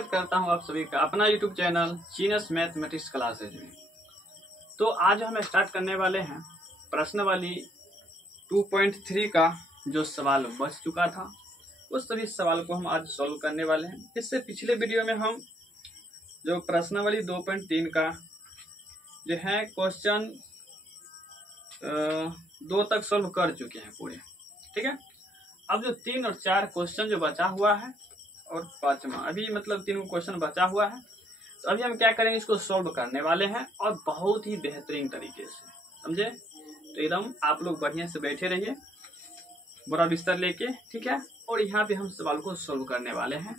स्वागत करता हूं आप सभी का अपना YouTube channel genius mathematics classes में। तो आज हम स्टार्ट करने वाले हैं प्रश्नावली 2.3 का जो सवाल बच चुका था उस सभी सवाल को हम आज सॉल्व करने वाले हैं। इससे पिछले वीडियो में हम जो प्रश्नावली 2.3 का जो है क्वेश्चन 2 तक सॉल्व कर चुके हैं पूरे, ठीक है। अब जो 3 और 4 क्वेश्चन जो बचा हुआ है और 5वां अभी मतलब 3 क्वेश्चन बचा हुआ है, तो अभी हम क्या करेंगे, इसको सॉल्व करने वाले हैं और बहुत ही बेहतरीन तरीके से, समझे। तो एकदम आप लोग बढ़िया से बैठे रहिए, बड़ा बिस्तर लेके, ठीक है। और यहाँ पे हम सवाल को सॉल्व करने वाले हैं।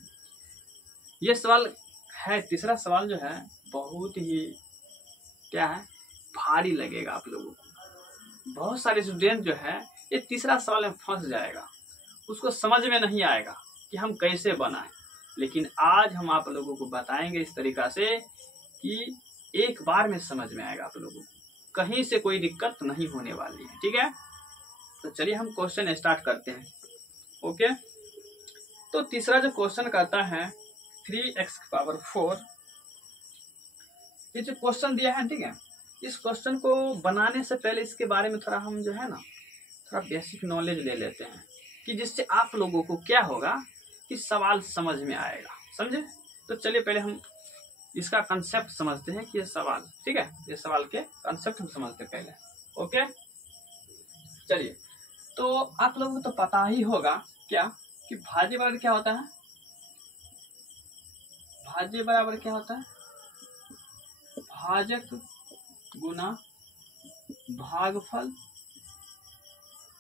ये सवाल है, तीसरा सवाल जो है बहुत ही क्या है, भारी लगेगा आप लोगों को। बहुत सारे स्टूडेंट जो है ये तीसरा सवाल में फंस जाएगा, उसको समझ में नहीं आएगा कि हम कैसे बनाएं। लेकिन आज हम आप लोगों को बताएंगे इस तरीका से कि एक बार में समझ में आएगा आप लोगों को, कहीं से कोई दिक्कत नहीं होने वाली है, ठीक है। तो चलिए हम क्वेश्चन स्टार्ट करते हैं। ओके, तो तीसरा जो क्वेश्चन कहता है 3x⁴। ये जो क्वेश्चन दिया है, ठीक है, इस क्वेश्चन को बनाने से पहले इसके बारे में थोड़ा हम जो है ना थोड़ा बेसिक नॉलेज ले लेते हैं, कि जिससे आप लोगों को क्या होगा कि सवाल समझ में आएगा, समझे। तो चलिए पहले हम इसका कंसेप्ट समझते हैं कि ये सवाल, ठीक है, ये सवाल के कंसेप्ट हम समझते हैं पहले। ओके, चलिए। तो आप लोगों को तो पता ही होगा क्या कि भाज्य बराबर क्या होता है। भाज्य बराबर क्या होता है, भाजक गुना भागफल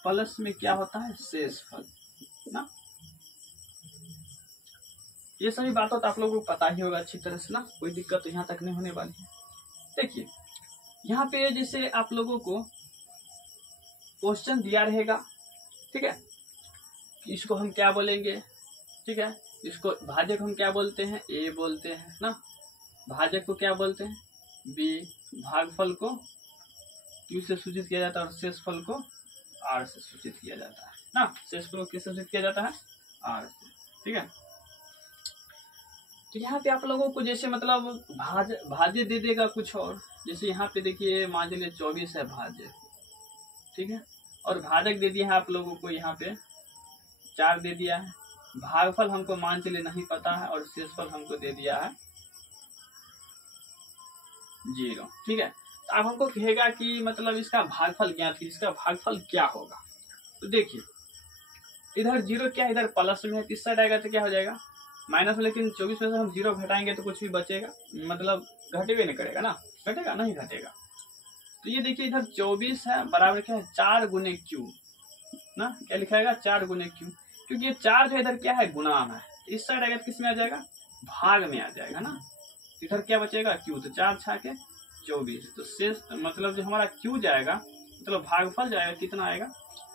प्लस में क्या होता है, शेषफल ना। ये सभी बातों तो आप लोगों को पता ही होगा अच्छी तरह से ना, कोई दिक्कत तो यहाँ तक नहीं होने वाली है। देखिए यहाँ पे जैसे आप लोगों को क्वेश्चन दिया रहेगा, ठीक है, इसको हम क्या बोलेंगे, ठीक है, इसको भाजक हम क्या बोलते हैं, ए बोलते हैं ना, भाजक को क्या बोलते हैं, बी, भागफल को क्यू से सूचित किया जाता है और शेषफल को आर से सूचित किया जाता है ना। शेषफल को किससे सूचित किया जाता है, आर से, ठीक है। तो यहाँ पे आप लोगों को जैसे मतलब भाज्य दे देगा कुछ और, जैसे यहाँ पे देखिए मान लीजिए 24 है भाज्य, ठीक है, और भाजक दे दिया है आप लोगों को यहाँ पे 4 दे दिया है। भागफल हमको मान चलिए नहीं पता है और शेषफल हमको दे दिया है 0, ठीक है। तो अब हमको कहेगा कि मतलब इसका भागफल ज्ञात कीजिए, इसका भागफल क्या होगा। तो देखिए इधर 0 क्या है, इधर प्लस में है, इस साइड आएगा तो क्या हो जाएगा माइनस में। लेकिन 24 में से हम 0 घटाएंगे तो कुछ भी बचेगा, मतलब घटेगा नहीं करेगा ना, घटेगा नहीं घटेगा। तो ये देखिए इधर 24 है बराबर क्या है 4 गुने क्यू ना, क्या लिखाएगा 4 गुने क्यू, क्योंकि ये 4 जो इधर क्या है गुना है, इस साइड आएगा तो किस में आ जाएगा, भाग में आ जाएगा ना। इधर क्या बचेगा क्यू, तो 4 छाके 24, तो शेष मतलब जो हमारा क्यू जाएगा मतलब भागफल जाएगा कितना आएगा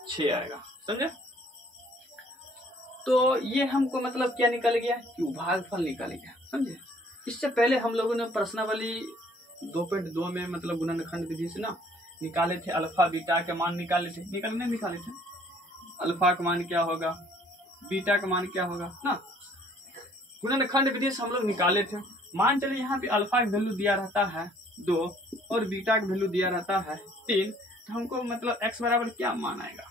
6 आएगा, समझे। तो ये हमको मतलब क्या निकल गया, क्यू भागफल निकल गया, समझे। इससे पहले हम लोगों ने प्रश्नावली 2.2 में मतलब गुणनखंड विधि से ना निकाले थे, अल्फा बीटा के मान निकाले थे, निकाले थे अल्फा का मान क्या होगा, बीटा का मान क्या होगा ना, गुणनखंड विधि से हम लोग निकाले थे। मान चलिए यहाँ पे अल्फा का वैल्यू दिया रहता है 2 और बीटा का वैल्यू दिया रहता है 3, तो हमको मतलब x बराबर क्या मान आएगा,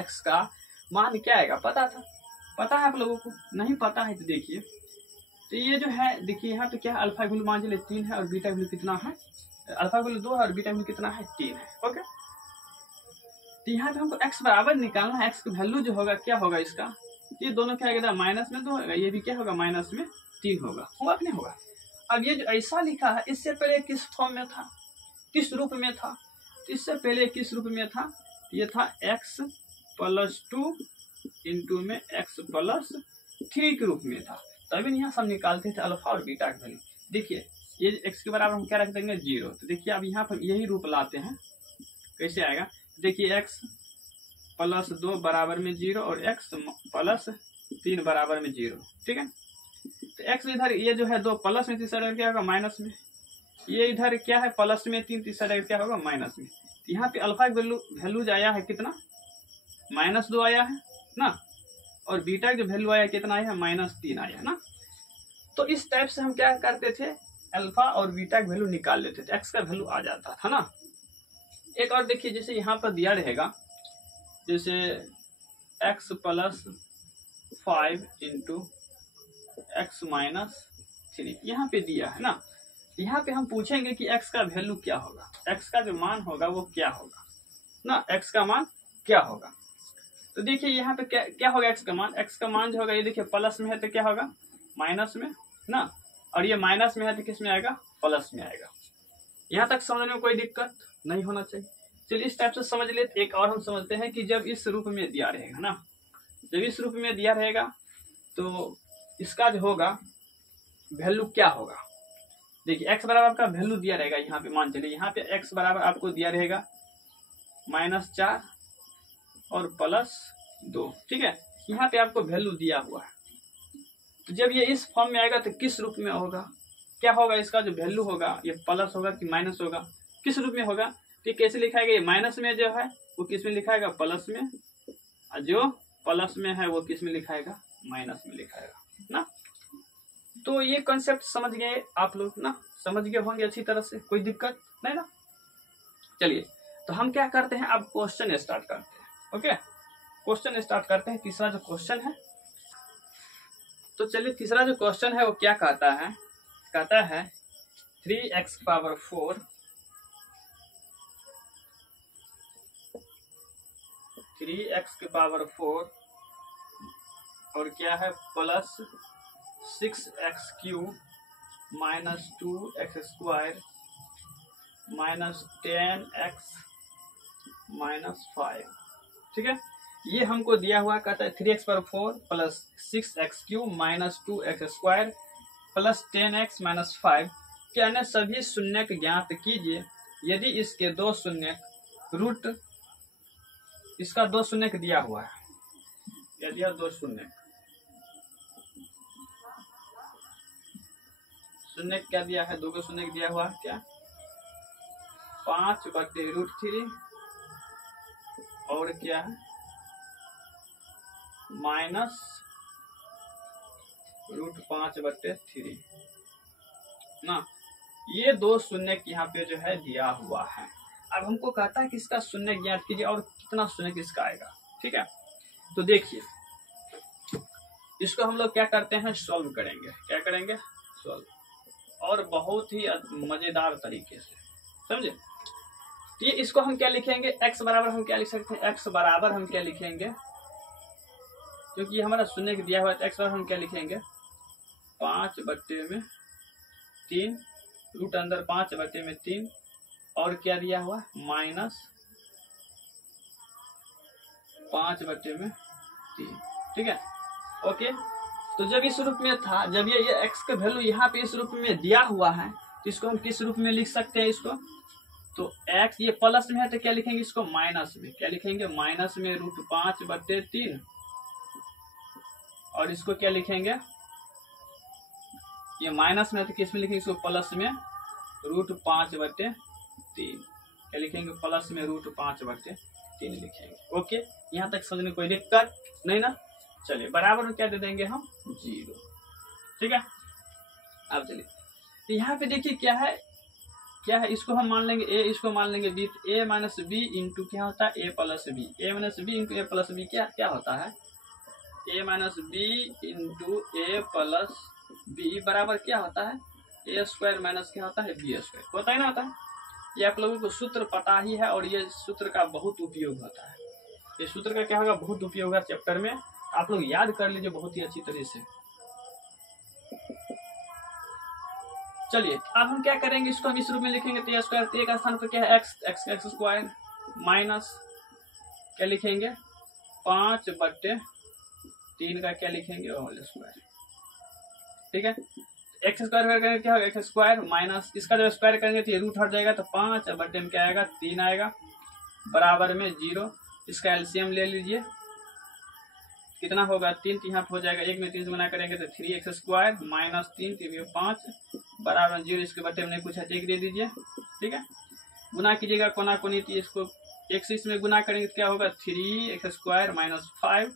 x का मान क्या आएगा पता है आप लोगों को, नहीं पता है तो देखिए। तो ये जो है देखिए यहाँ पे क्या है, अल्फा वैल्यू मान चलिए 3 है और बीटा वैल्यू कितना है, अल्फा वैल्यू 2 है और बीटा वैल्यू कितना है 3 है। ओके, तो यहाँ पे हमको x बराबर निकालना है, x का वैल्यू जो होगा क्या होगा इसका, ये दोनों क्या होगा माइनस में 2 होगा, ये भी क्या होगा माइनस में 3 होगा कि नहीं होगा। अब ये जो ऐसा लिखा है इससे पहले किस फॉर्म में था, किस रूप में था, इससे पहले किस रूप में था, ये था x+2 इंटू में x+3 के रूप में था। तभी यहाँ सब निकालते थे अल्फा और बीटा का वैल्यू। देखिए ये x के बराबर हम क्या रख देंगे 0, तो देखिए अब यहाँ पर यही रूप लाते हैं, कैसे आएगा, देखिए x+2 बराबर में 0 और x+3 बराबर में 0, ठीक है। तो x इधर ये जो है 2 प्लस में, तीसरा क्या होगा माइनस में, ये इधर क्या है प्लस में 3, तीसरा क्या होगा माइनस में। यहाँ पे अल्फा का वैल्यू आया है कितना -2 आया है ना, और बीटा का जो वैल्यू आया कितना आया है -3 आया है ना। तो इस टाइप से हम क्या करते थे, अल्फा और बीटा का वैल्यू निकाल लेते थे, एक्स का वैल्यू आ जाता था ना। एक और देखिए, जैसे यहाँ पर दिया रहेगा, जैसे x plus 5 into x minus 3, यहाँ पे दिया है ना। यहाँ पे हम पूछेंगे कि x का वैल्यू क्या होगा, x का जो मान होगा वो क्या होगा ना, x का मान क्या होगा। तो देखिए यहाँ पे क्या होगा, x का मान जो होगा, ये देखिए प्लस में है तो क्या होगा माइनस में ना, और ये माइनस में है तो किस में आएगा, प्लस में आएगा। यहाँ तक समझने में कोई दिक्कत नहीं होना चाहिए। चलिए इस टाइप से समझ लेते। एक और हम समझते हैं कि जब इस रूप में दिया रहेगा ना, जब इस रूप में दिया रहेगा तो इसका जो होगा वैल्यू क्या होगा। देखिए x बराबर आपका वैल्यू दिया रहेगा, यहाँ पे मान चलिए यहाँ पे x बराबर आपको दिया रहेगा -4 और +2, ठीक है। यहाँ पे आपको वैल्यू दिया हुआ है। तो जब ये इस फॉर्म में आएगा तो किस रूप में होगा, क्या होगा, इसका जो वैल्यू होगा ये प्लस होगा कि माइनस होगा, किस रूप में होगा। तो कैसे लिखाएगा, ये माइनस में जो है वो किस में लिखाएगा, प्लस में, और जो प्लस में है वो किस में लिखाएगा, माइनस में लिखाएगा ना। तो ये कॉन्सेप्ट समझ गए आप लोग ना, समझ गए होंगे अच्छी तरह से, कोई दिक्कत नहीं ना। चलिए तो हम क्या करते हैं, अब क्वेश्चन स्टार्ट करते हैं। ओके, क्वेश्चन स्टार्ट करते हैं। तीसरा जो क्वेश्चन है, तो चलिए तीसरा जो क्वेश्चन है वो क्या कहता है, कहता है 3x पावर 4 3x के पावर 4 और क्या है plus 6x cube minus 2x square minus 10x minus 5, ठीक है। ये हमको दिया हुआ, कहता है 3x power 4 plus 6x cube minus 2x square plus 10x minus 5 के अन्य सभी शून्यक ज्ञात कीजिए यदि इसके दो शून्यक रूट, इसका दो शून्यक दिया हुआ है, क्या दिया, दो शून्यक क्या दिया है, दो शून्यक दिया हुआ है, क्या 5/√3 और क्या है माइनस √5/3 ना। ये दो शून्यक यहाँ पे जो है दिया हुआ है। अब हमको कहता है कि इसका शून्य ज्ञात कीजिए और कितना शून्य इसका आएगा, ठीक है। तो देखिए इसको हम लोग क्या करते हैं, सॉल्व करेंगे, क्या करेंगे, सॉल्व, और बहुत ही मजेदार तरीके से, समझे। ये इसको हम क्या लिखेंगे, x बराबर हम क्या लिख सकते हैं, x बराबर हम क्या लिखेंगे, क्योंकि हमारा शून्य दिया हुआ है, x बराबर हम क्या लिखेंगे 5/3 रूट अंदर 5/3 और क्या दिया हुआ माइनस 5/3, ठीक है। ओके, तो जब इस रूप में था, जब ये x का वैल्यू यहाँ पे इस रूप में दिया हुआ है तो इसको हम किस रूप में लिख सकते हैं, इसको तो x ये प्लस में है तो क्या लिखेंगे, इसको माइनस में, क्या लिखेंगे माइनस में √5/3 और इसको क्या लिखेंगे, ये माइनस में है तो किस में लिखेंगे, इसको प्लस में √5/3, क्या लिखेंगे प्लस में √5/3 लिखेंगे। ओके, यहाँ तक समझने कोई दिक्कत नहीं ना। चलिए बराबर में क्या दे देंगे हम 0, ठीक है। अब चलिए तो यहाँ पे देखिए क्या है, इसको हम मान लेंगे a, इसको मान लेंगे b, a minus B into क्या होता है a plus B, a minus B into a plus B क्या होता है, a minus B into a plus B बराबर क्या होता है a स्क्वायर माइनस क्या होता है b स्क्वायर, होता है ना, होता है। ये आप लोगों को सूत्र पता ही है और ये सूत्र का बहुत उपयोग होता है, ये सूत्र का क्या होगा, बहुत उपयोग है चैप्टर में, आप लोग याद कर लीजिए बहुत ही अच्छी तरह से। चलिए अब हम क्या करेंगे, इसको हम इस रूप में लिखेंगे, तो स्क्वायर, तो एक स्थान पर क्या है एक्स स्क्वायर माइनस क्या लिखेंगे 5/3 का क्या लिखेंगे होल स्क्वायर, ठीक है। एक्स स्क्वायर करेंगे क्या होगा, एक्स स्क्वायर माइनस इसका जब स्क्वायर करेंगे तो ये रूट हट जाएगा, तो 5/3 में क्या आएगा 3 आएगा, बराबर में 0। इसका एलसीएम ले लीजिए, कितना होगा 3, तो यहाँ हो जाएगा 1 में 3 से गुना करेंगे तो 3x स्क्वायर माइनस 3 5 बराबर 0। इसके बटे में पूछा 1 दे दीजिए, ठीक है। गुना कीजिएगा कोना कोनी, तो इसको x इसमें गुना करेंगे तो क्या होगा 3x स्क्वायर माइनस 5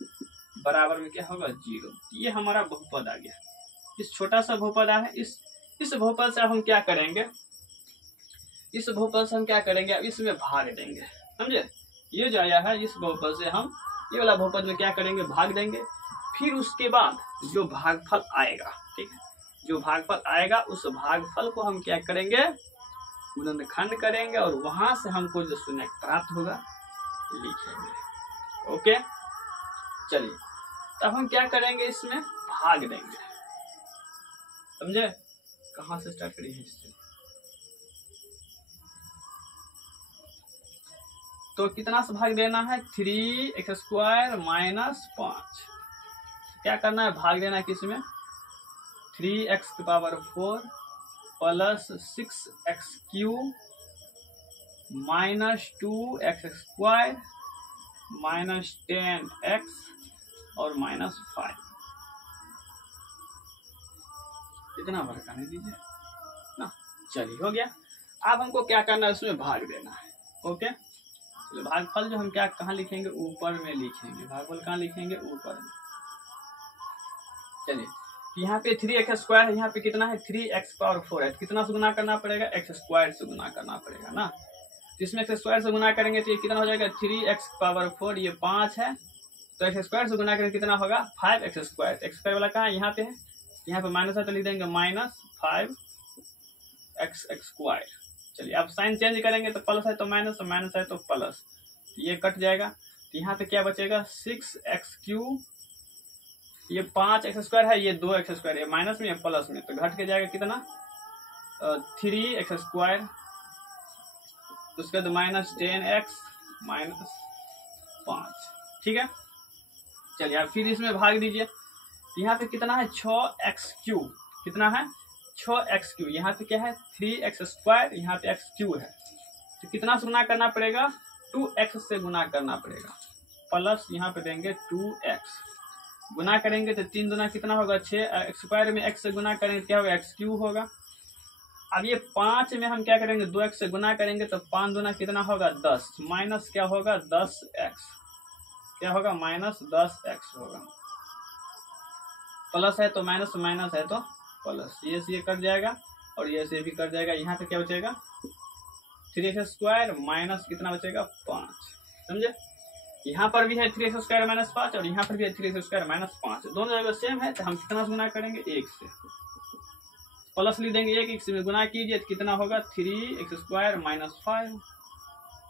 बराबर में क्या होगा 0। ये हमारा बहुपद आ गया, इस छोटा सा बहुपद आया है, इस बहुपद से अब हम क्या करेंगे, इस बहुपद से हम क्या करेंगे, अब इसमें भाग देंगे, समझे। ये जो आया है इस बहुपद से हम ये वाला बहुपद में क्या करेंगे, भाग देंगे। फिर उसके बाद जो भागफल आएगा, ठीक है, जो भागफल आएगा उस भागफल को हम क्या करेंगे, गुणनखंड करेंगे और वहां से हमको जो शून्य प्राप्त होगा लिखेंगे। ओके, चलिए तब हम क्या करेंगे, इसमें भाग देंगे, समझे। कहां से स्टार्ट करिए इससे, तो कितना से भाग देना है, 3x² माइनस 5। क्या करना है, भाग देना है किसमें, 3x⁴ plus 6x³ minus 2x² minus 10x और माइनस 5। इतना भड़काने दीजिए ना। चलिए हो गया। अब हमको क्या करना है, उसमें भाग देना है। ओके, तो भागफल जो हम क्या कहाँ लिखेंगे, ऊपर में लिखेंगे। भागफल कहाँ लिखेंगे, ऊपर में। चलिए यहाँ पे 3x² है, यहाँ पे कितना है 3x⁴ है, कितना से गुना करना पड़ेगा, x² से गुना करना पड़ेगा ना। तो इसमें x² से गुना करेंगे तो ये कितना हो जाएगा, 3x⁴, ये 5 है, तो x² से गुना करेंगे कितना होगा, 5x²। x² वाला कहाँ है, यहाँ पे है, यहाँ पे माइनस है तो लिख देंगे माइनस 5x²। चलिए अब साइन चेंज करेंगे तो प्लस है तो माइनस, तो माइनस है तो प्लस, ये कट जाएगा। तो यहाँ पे क्या बचेगा, 6x³, ये 5x² है, ये 2x², ये माइनस में, ये प्लस में, तो घट के जाएगा कितना, 3x², उसके बाद माइनस 10x माइनस 5, ठीक है। चलिए अब फिर इसमें भाग दीजिए। यहाँ पे कितना है, 6x³, कितना है 6x³, यहाँ पे क्या है 3x², यहाँ पे x³ है, तो कितना से गुना करना पड़ेगा, 2x से गुना करना पड़ेगा, प्लस यहाँ पे देंगे 2x, गुना करेंगे तो 3 दूना कितना होगा 6, x² में x से गुना करेंगे क्या होगा, x³ होगा। अब ये 5 में हम क्या करेंगे, 2x से गुना करेंगे तो 5 दूना कितना होगा 10, माइनस क्या होगा 10x, क्या होगा माइनस 10x होगा, प्लस है तो माइनस, माइनस है तो प्लस, ये से ये कट जाएगा और ये से भी कट जाएगा। यहाँ पे क्या बचेगा, 3x² माइनस कितना बचेगा 5, समझे। यहाँ पर भी है 3x² माइनस 5 और यहाँ पर भी है 3x² माइनस 5, दोनों जगह सेम है, तो हम कितना से गुना करेंगे, 1 से, प्लस लिख देंगे 1 में गुना कीजिए तो कितना होगा 3x² माइनस 5,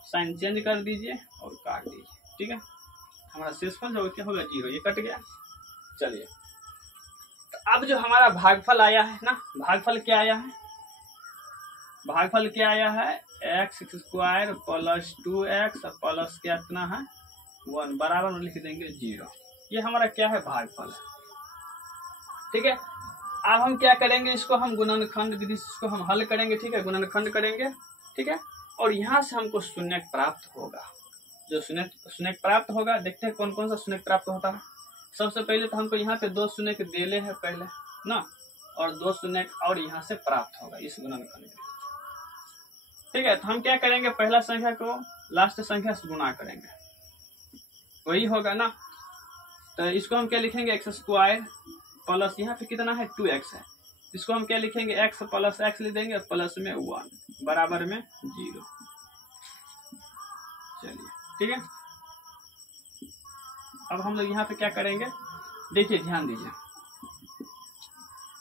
साइन चेंज कर दीजिए और काट दीजिए, ठीक है। हमारा शेषफल जो क्या होगा 0, ये कट गया। चलिए तो अब जो हमारा भागफल आया है ना, भागफल क्या आया है, भागफल क्या आया है, x² प्लस 2x प्लस क्या इतना है 1 बराबर में लिख देंगे 0, ये हमारा क्या है भागफल है, ठीक है। अब हम क्या करेंगे, इसको हम गुणनखंड विधि से इसको हम हल करेंगे, ठीक है, गुणनखंड करेंगे, ठीक है, और यहाँ से हमको शून्य प्राप्त होगा। जो शून्य प्राप्त होगा, देखते हैं कौन कौन सा शून्य प्राप्त होता है। सबसे पहले तो हमको यहाँ पे 2 शून्य देले है पहले ना, और 2 शून्य और यहाँ से प्राप्त होगा इस गुणनखंड, ठीक है। तो हम क्या करेंगे, पहला संख्या को लास्ट संख्या से गुणा करेंगे, वही होगा ना। तो इसको हम क्या लिखेंगे, x² प्लस यहाँ पे कितना है 2x है, इसको हम क्या लिखेंगे, x प्लस x लिख देंगे, प्लस में 1 बराबर में 0। चलिए ठीक है। अब हम लोग यहाँ पे क्या करेंगे, देखिए ध्यान दीजिए।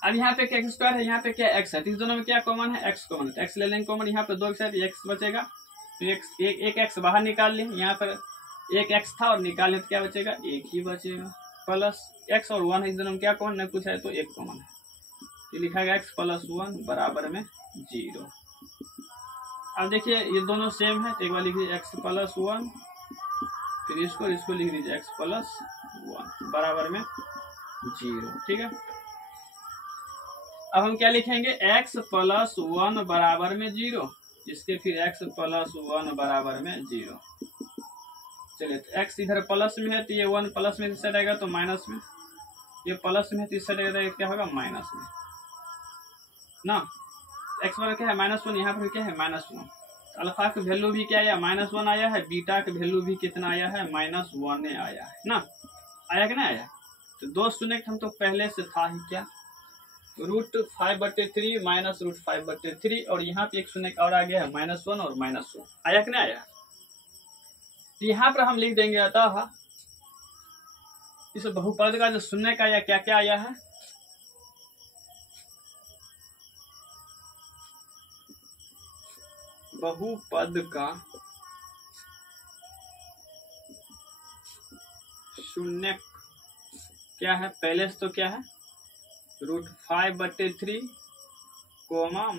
अब यहाँ पे क्या x² है, यहाँ पे क्या x है, तो इस दोनों में क्या कॉमन है, x कॉमन है, तो x ले लेंगे कॉमन। यहाँ पे 2x है तो x बचेगा, तो एक x बाहर निकाल लें, यहाँ पर एक x था और निकाल लें तो क्या बचेगा, 1 ही बचेगा, प्लस x और 1 है, इस दोनों में क्या कॉमन, न कुछ है तो 1 कॉमन है, ये लिखा गया x प्लस 1 बराबर में 0। अब देखिए ये दोनों सेम है, तो एक बार लिख दीजिए x प्लस 1, फिर इसको लिख दीजिए x प्लस 1 बराबर में 0, ठीक है। अब हम क्या लिखेंगे, x प्लस 1 बराबर में 0, इसके फिर x प्लस 1 बराबर में 0। चलिए तो x इधर प्लस में है तो ये 1 प्लस में इस साइड आएगा तो माइनस में, ये प्लस में है तो इस साइड आएगा क्या होगा माइनस में ना। x बराबर क्या है -1, यहाँ पर क्या है -1। अल्फा का वैल्यू भी क्या आया, -1 आया है, बीटा का वैल्यू भी कितना आया है, -1 आया है ना, आया कि नहीं आया। तो 2 शून्य हम तो पहले से था ही क्या, √5/3 माइनस √5/3 और यहाँ पे एक शून्य और आ गया है -1 और -1 आया कि नहीं आया। तो यहाँ पर हम लिख देंगे अतः इस बहुपद का जो शून्य का या क्या क्या आया है, बहुपद का शून्य क्या है, पहले से तो क्या है √5/3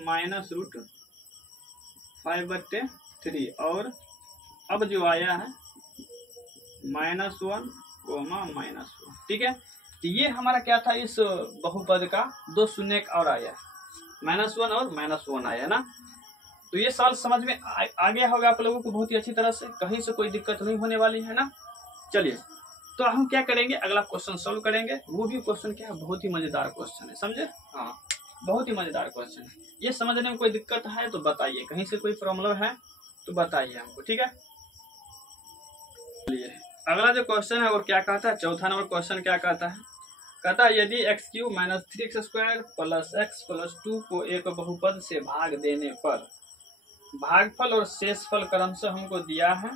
माइनस √5/3 और अब जो आया है -1 -1। ठीक है, तो ये हमारा क्या था, इस बहुपद का दो शून्य और आया -1 और -1 आया ना। तो ये सवाल समझ में आ गया होगा आप लोगों को बहुत ही अच्छी तरह से, कहीं से कोई दिक्कत नहीं होने वाली है ना। चलिए तो हम क्या करेंगे, अगला क्वेश्चन सॉल्व करेंगे। वो भी क्वेश्चन क्या है, बहुत ही मजेदार क्वेश्चन है, समझे। हाँ बहुत ही मजेदार क्वेश्चन है, ये समझने में कोई दिक्कत है तो बताइए, कहीं से कोई प्रॉब्लम है तो बताइए हमको, ठीक है। चलिए अगला जो क्वेश्चन है वो क्या कहता है, चौथा नंबर क्वेश्चन क्या कहता है, कहता है यदि x³ - 3x² + x + 2 को एक बहुपद से भाग देने पर भागफल और शेषफल क्रमशः हमको दिया है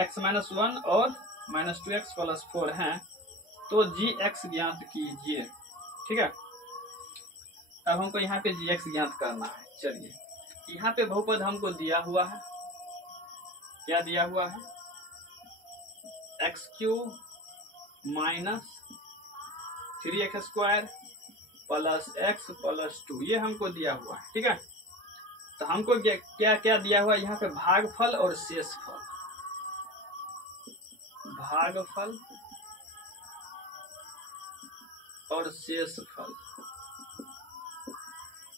x - 1 और -2x + 4 हैं, तो gx ज्ञात कीजिए। ठीक है, अब हमको यहाँ पे gx ज्ञात करना है। चलिए यहाँ पे बहुपद हमको दिया हुआ है, क्या दिया हुआ है, x³ - 3x² + x + 2 ये हमको दिया हुआ है। ठीक है, तो हमको क्या क्या दिया हुआ है यहाँ पे, भागफल और शेषफल, भागफल और शेषफल।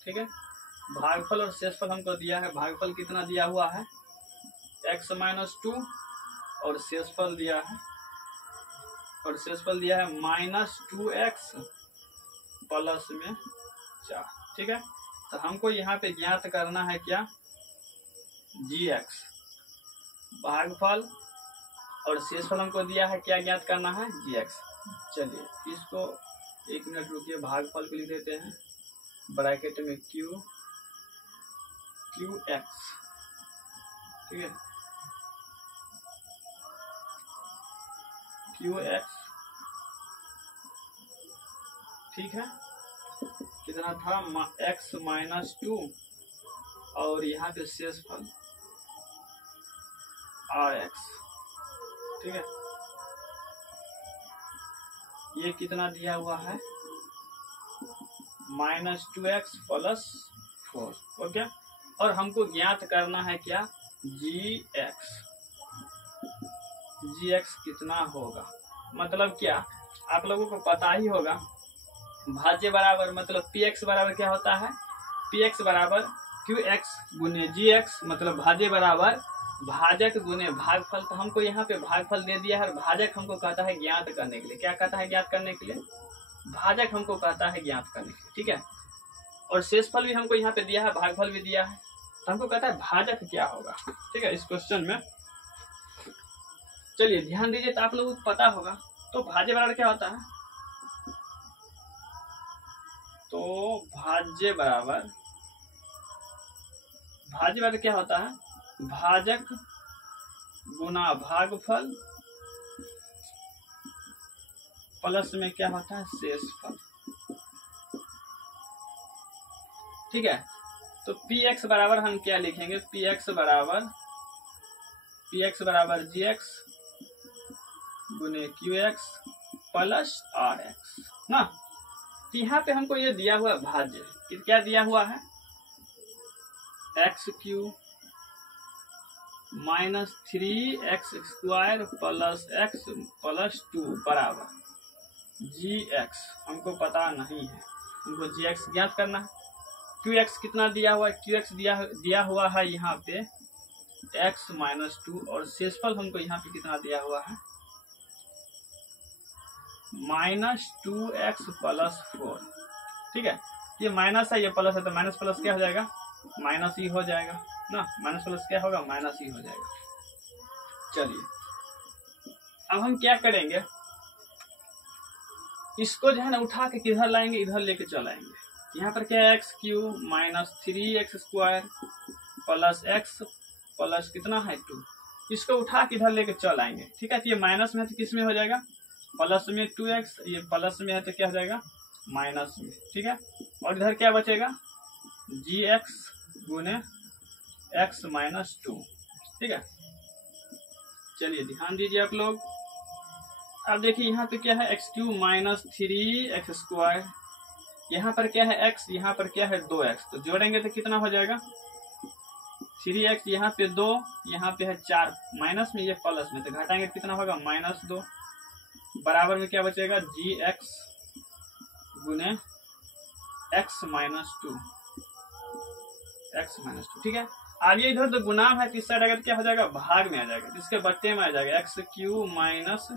ठीक है, भागफल और शेषफल हमको दिया है, भागफल कितना दिया हुआ है x - 2 और शेषफल दिया है, और शेषफल दिया है -2x प्लस में 4। ठीक है, तो हमको यहाँ पे ज्ञात करना है क्या, gx, भागफल और शेषफल हमको दिया है, क्या ज्ञात करना है, gx। चलिए इसको 1 मिनट रुकिए, भागफल को लिख देते हैं ब्रैकेट में qx। ठीक है, qx। ठीक है, कितना था x - 2 और यहाँ पे शेषफल rx। ठीक है, ये कितना दिया हुआ है -2x + 4। ओके, और हमको ज्ञात करना है क्या, gx। gx कितना होगा, मतलब क्या आप लोगों को पता ही होगा, भाज्य बराबर मतलब px बराबर क्या होता है, px बराबर qx गुने gx, मतलब भाज्य बराबर भाजक गुने भागफल। तो हमको यहाँ पे भागफल दे दिया है और भाजक हमको कहता है ज्ञात करने के लिए, क्या कहता है ज्ञात करने के लिए, भाजक हमको कहता है ज्ञात करने के लिए। ठीक है, और शेषफल भी हमको यहाँ पे दिया है, भागफल भी दिया है, तो हमको कहता है भाजक क्या होगा। ठीक है, इस क्वेश्चन में चलिए ध्यान दीजिए, तो आप लोगों को पता होगा, तो भाज्य बराबर क्या होता है, तो भाज्य बराबर क्या होता है, भाजक गुना भागफल प्लस में क्या होता है, शेषफल। ठीक है, तो px बराबर हम क्या लिखेंगे, px बराबर gx गुने qx प्लस rx ना। तो यहाँ पे हमको ये दिया हुआ भाज्य, क्या दिया हुआ है, x³ - 3x² + x + 2 बराबर gx। हमको पता नहीं है, हमको gx ज्ञात करना है। qx कितना दिया हुआ है, qx दिया हुआ है यहाँ पे x - 2 और शेषफल हमको यहाँ पे कितना दिया हुआ है, -2x + 4। ठीक है, ये माइनस है, ये प्लस है, तो माइनस प्लस क्या हो जाएगा, माइनस ही हो जाएगा ना, माइनस प्लस क्या होगा, माइनस ही हो जाएगा। चलिए अब हम क्या करेंगे, इसको जो है ना उठा के किधर लाएंगे, इधर लेके चल आएंगे। यहाँ पर क्या है, x cube minus 3x² plus x plus कितना है 2। इसको उठा के इधर लेके चल आएंगे, ठीक है। तो ये माइनस में है तो किस में हो जाएगा, प्लस में 2x, ये प्लस में है तो क्या हो जाएगा माइनस में, ठीक है। और इधर क्या बचेगा gx गुने x माइनस 2, ठीक है। चलिए ध्यान दीजिए आप लोग। अब देखिए यहाँ पे क्या है एक्स क्यूब माइनस 3x², यहाँ पर क्या है x, यहाँ पर क्या है 2x, तो जोड़ेंगे तो कितना हो जाएगा 3x, यहाँ पे 2, यहाँ पे है 4, माइनस में ये प्लस में, तो घटाएंगे तो कितना होगा -2, बराबर में क्या बचेगा gx गुने x माइनस 2, ठीक है। आगे इधर तो गुना है, किस साइड अगर क्या हो जाएगा भाग में आ जाएगा, जिसके बट्टे में आ जाएगा x cube minus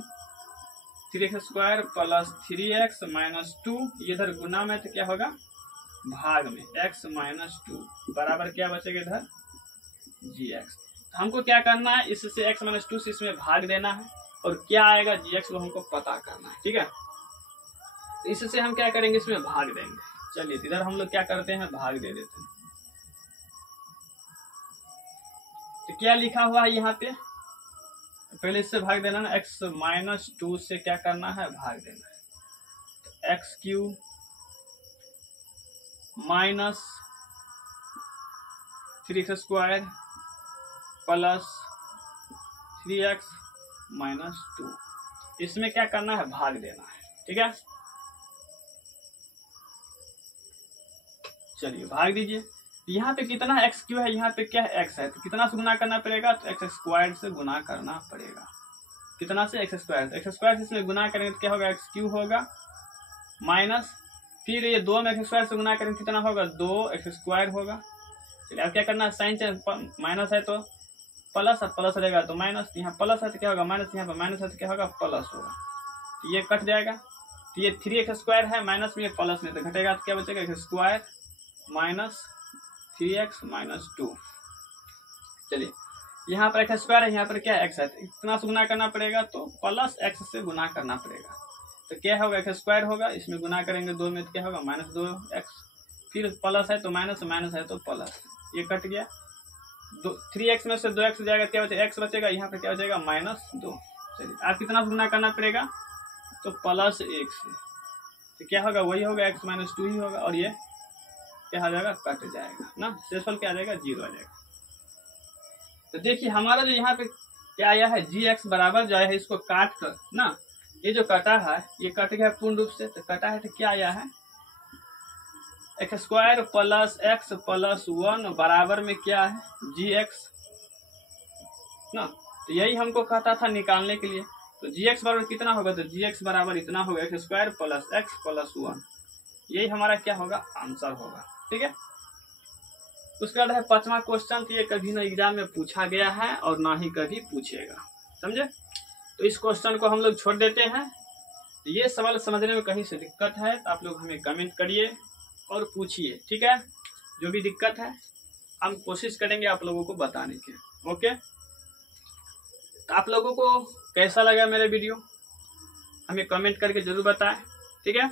3x² plus 3x minus 2, ये इधर गुना में तो क्या होगा भाग में x माइनस 2, बराबर क्या बचेगा इधर gx। हमको क्या करना है, इससे x माइनस 2 से इसमें भाग देना है और क्या आएगा gx वो हमको पता करना है, ठीक है। तो इससे हम क्या करेंगे, इसमें भाग देंगे। चलिए इधर हम लोग क्या करते हैं, भाग दे देते हैं। तो क्या लिखा हुआ है यहाँ पे, पहले इससे भाग देना ना, x माइनस 2 से क्या करना है भाग देना है। तो x cube minus 3x² plus 3x minus 2, इसमें क्या करना है भाग देना है, ठीक है। चलिए भाग दीजिए। यहाँ पे कितना एक्स क्यू है, यहाँ पे क्या है x है, तो कितना से गुना करना पड़ेगा, तो x² से गुना करना पड़ेगा। कितना से x², तो x² से इसमें गुना करेंगे तो क्या होगा एक्स क्यू होगा माइनस, फिर ये 2 में x² से गुना करेंगे कितना होगा 2x² होगा। चलिए अब क्या करना है, साइन चेंज, माइनस है तो प्लस, अब प्लस रहेगा तो माइनस, यहाँ प्लस है तो क्या होगा माइनस, यहाँ पर माइनस है तो क्या होगा प्लस होगा, तो ये कट जाएगा। तो ये 3x² है, माइनस में प्लस में तो घटेगा, तो क्या बचेगा x² माइनस 3x माइनस 2। चलिए यहाँ पर x² है, यहाँ पर क्या x है, तो इतना से गुना करना पड़ेगा, तो प्लस x से गुना करना पड़ेगा, तो क्या होगा x² होगा, इसमें गुना करेंगे 2 में तो क्या होगा -2x, फिर प्लस है तो माइनस, माइनस है तो प्लस, ये कट गया। 3x में से 2x जाएगा, क्या बचेगा x बचेगा, यहाँ पे क्या बचेगा -2। चलिए आप कितना से गुना करना पड़ेगा, तो +1 से, तो क्या होगा वही होगा x माइनस 2 ही होगा, और ये क्या आ जाएगा कट जाएगा ना, शेषफल क्या आ जाएगा 0 आ जाएगा। तो देखिए हमारा जो यहाँ पे क्या आया है gx बराबर जो है, इसको काट कर ना, ये जो कटा है ये कट गया पूर्ण रूप से, तो कटा है तो क्या आया है x² प्लस x प्लस 1 बराबर में क्या है gx ना, तो यही हमको कहता था निकालने के लिए। तो gx बराबर कितना होगा, तो gx बराबर इतना होगा x² प्लस x प्लस 1, यही हमारा क्या होगा आंसर होगा, ठीक है। उसके बाद है 5वां क्वेश्चन, तो ये कभी ना एग्जाम में पूछा गया है और ना ही कभी पूछेगा, समझे। तो इस क्वेश्चन को हम लोग छोड़ देते हैं। ये सवाल समझने में कहीं से दिक्कत है तो आप लोग हमें कमेंट करिए और पूछिए, ठीक है। जो भी दिक्कत है हम कोशिश करेंगे आप लोगों को बताने की, ओके। तो आप लोगों को कैसा लगा मेरा वीडियो हमें कमेंट करके जरूर बताएं, ठीक है।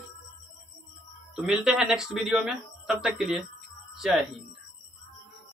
तो मिलते हैं नेक्स्ट वीडियो में, तब तक के लिए जय हिंद।